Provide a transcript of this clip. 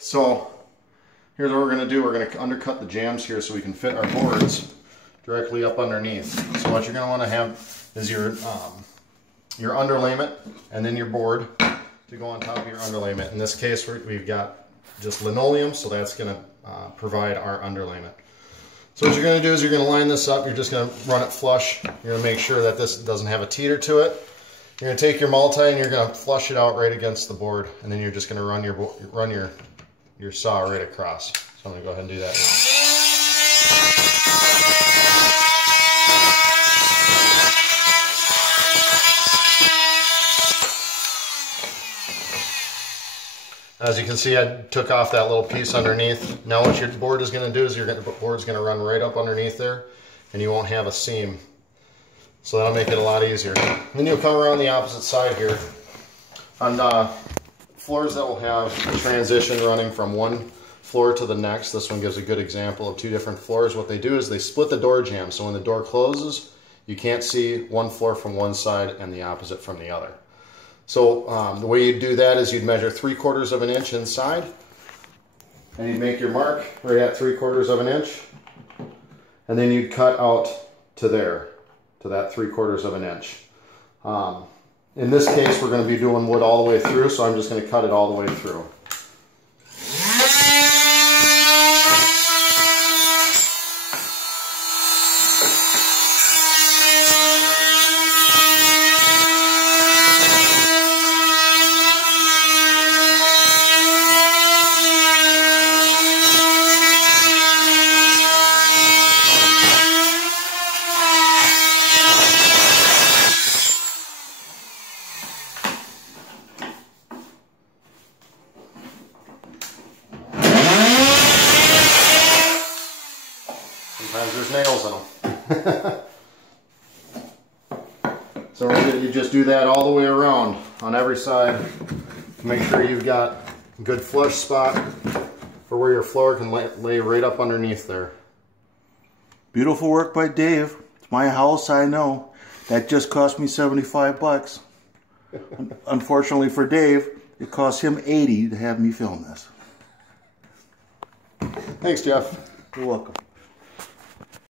So here's what we're going to do. We're going to undercut the jambs here so we can fit our boards directly up underneath. So what you're going to want to have is your underlayment and then your board to go on top of your underlayment. In this case, we've got just linoleum, so that's going to provide our underlayment. So what you're going to do is you're going to line this up. You're just going to run it flush. You're going to make sure that this doesn't have a teeter to it. You're going to take your multi and you're going to flush it out right against the board, and then you're just going to run your saw right across. So I'm going to go ahead and do that now. As you can see, I took off that little piece underneath. Now what your board is going to do is your board's going to run right up underneath there, and you won't have a seam. So that'll make it a lot easier. And then you'll come around the opposite side here. On floors that will have a transition running from one floor to the next, this one gives a good example of two different floors. What they do is they split the door jamb, so when the door closes, you can't see one floor from one side and the opposite from the other. So the way you'd do that is you'd measure 3/4 of an inch inside, and you'd make your mark right at 3/4 of an inch, and then you'd cut out to there, to that 3/4 of an inch. In this case, we're going to be doing wood all the way through, so I'm just going to cut it all the way through. Sometimes there's nails in them. So you just do that all the way around on every side. Make sure you've got a good flush spot for where your floor can lay right up underneath there. Beautiful work by Dave. It's my house, I know. That just cost me 75 bucks. Unfortunately for Dave, it cost him 80 to have me film this. Thanks, Jeff. You're welcome.